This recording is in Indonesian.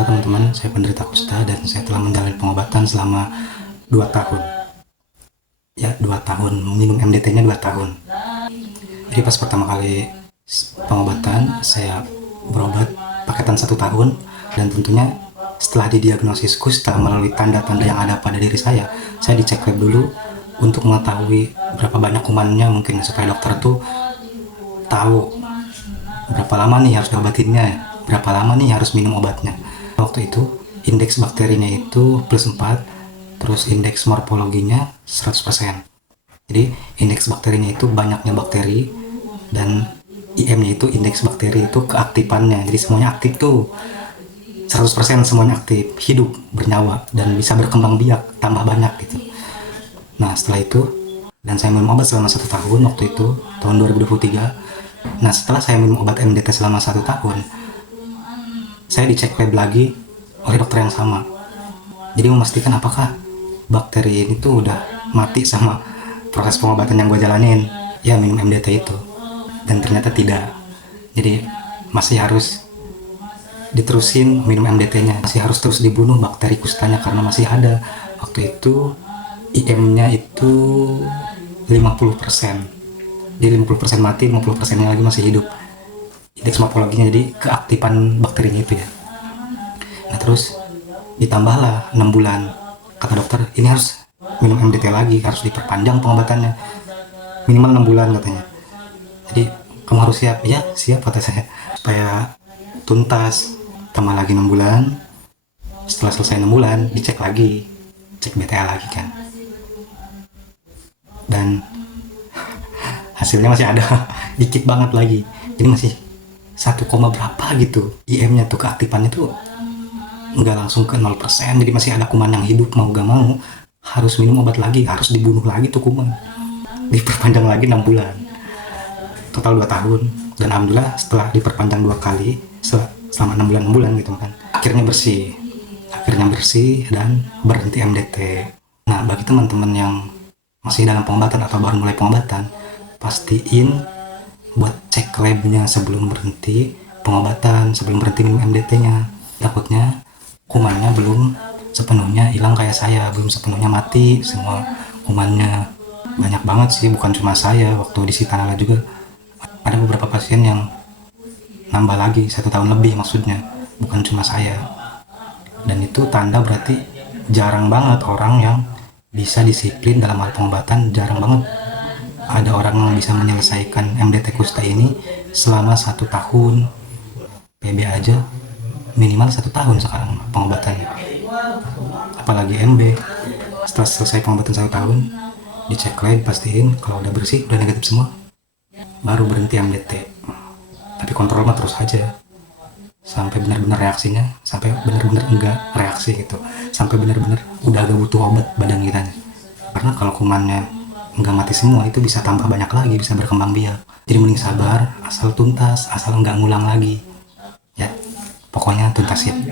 Halo teman-teman, saya penderita kusta dan saya telah menjalani pengobatan selama 2 tahun. Ya, 2 tahun, minum MDT-nya 2 tahun. Jadi pas pertama kali pengobatan, saya berobat paketan 1 tahun, dan tentunya setelah didiagnosis kusta melalui tanda-tanda yang ada pada diri saya dicek lab dulu untuk mengetahui berapa banyak kumannya, mungkin supaya dokter tuh tahu berapa lama nih harus diobatinnya, berapa lama nih harus minum obatnya. Waktu itu indeks bakterinya itu +4, terus indeks morfologinya 100%. Jadi indeks bakterinya itu banyaknya bakteri, dan IM-nya itu indeks bakteri itu keaktifannya. Jadi semuanya aktif tuh, 100% semuanya aktif, hidup, bernyawa, dan bisa berkembang biak, tambah banyak gitu. Nah setelah itu, dan saya minum obat selama 1 tahun waktu itu, tahun 2023. Nah setelah saya minum obat MDT selama 1 tahun, saya dicek lab lagi oleh dokter yang sama. Jadi memastikan apakah bakteri ini tuh udah mati sama proses pengobatan yang gue jalanin, ya minum MDT itu. Dan ternyata tidak. Jadi masih harus diterusin minum MDT-nya, masih harus terus dibunuh bakteri kustanya karena masih ada. Waktu itu IM-nya itu 50%. Jadi 50% mati, 50%-nya lagi masih hidup. Indeks morfologinya, jadi keaktifan bakterinya itu ya. Nah terus ditambahlah 6 bulan. Kata dokter, ini harus minum MDT lagi, harus diperpanjang pengobatannya. Minimal 6 bulan katanya. Jadi kamu harus siap. Ya siap kata saya. Supaya tuntas, tambah lagi 6 bulan. Setelah selesai 6 bulan, dicek lagi. Cek BTA lagi kan. Dan hasilnya masih ada dikit banget lagi. Jadi masih 1, berapa gitu IM-nya tuh, keaktifannya tuh nggak langsung ke 0%. Jadi masih ada kuman yang hidup, mau gak mau harus minum obat lagi, harus dibunuh lagi tuh kuman, diperpanjang lagi 6 bulan, total 2 tahun. Dan alhamdulillah setelah diperpanjang 2 kali selama 6 bulan gitu kan, akhirnya bersih dan berhenti MDT. Nah bagi teman-teman yang masih dalam pengobatan atau baru mulai pengobatan, pastiin buat cek labnya sebelum berhenti pengobatan, sebelum berhenti minum MDT-nya. Takutnya kumannya belum sepenuhnya hilang kayak saya, belum sepenuhnya mati semua kumannya. Banyak banget sih, bukan cuma saya, waktu di Sitanala juga ada beberapa pasien yang nambah lagi 1 tahun lebih maksudnya, bukan cuma saya. Dan itu tanda berarti jarang banget orang yang bisa disiplin dalam hal pengobatan, jarang banget ada orang yang bisa menyelesaikan MDT kusta ini selama 1 tahun. PB aja minimal 1 tahun sekarang pengobatannya, apalagi MB. Setelah selesai pengobatan 1 tahun, dicek lab, pastiin kalau udah bersih, udah negatif semua, baru berhenti MDT. Tapi kontrol mah terus aja sampai benar-benar reaksinya, sampai benar-benar enggak reaksi gitu, sampai benar-benar udah gak butuh obat badan kita. Karena kalau kumannya enggak mati semua, itu bisa tambah banyak lagi, bisa berkembang biak. Jadi mending sabar, asal tuntas, asal enggak ngulang lagi ya. Pokoknya tuntasin.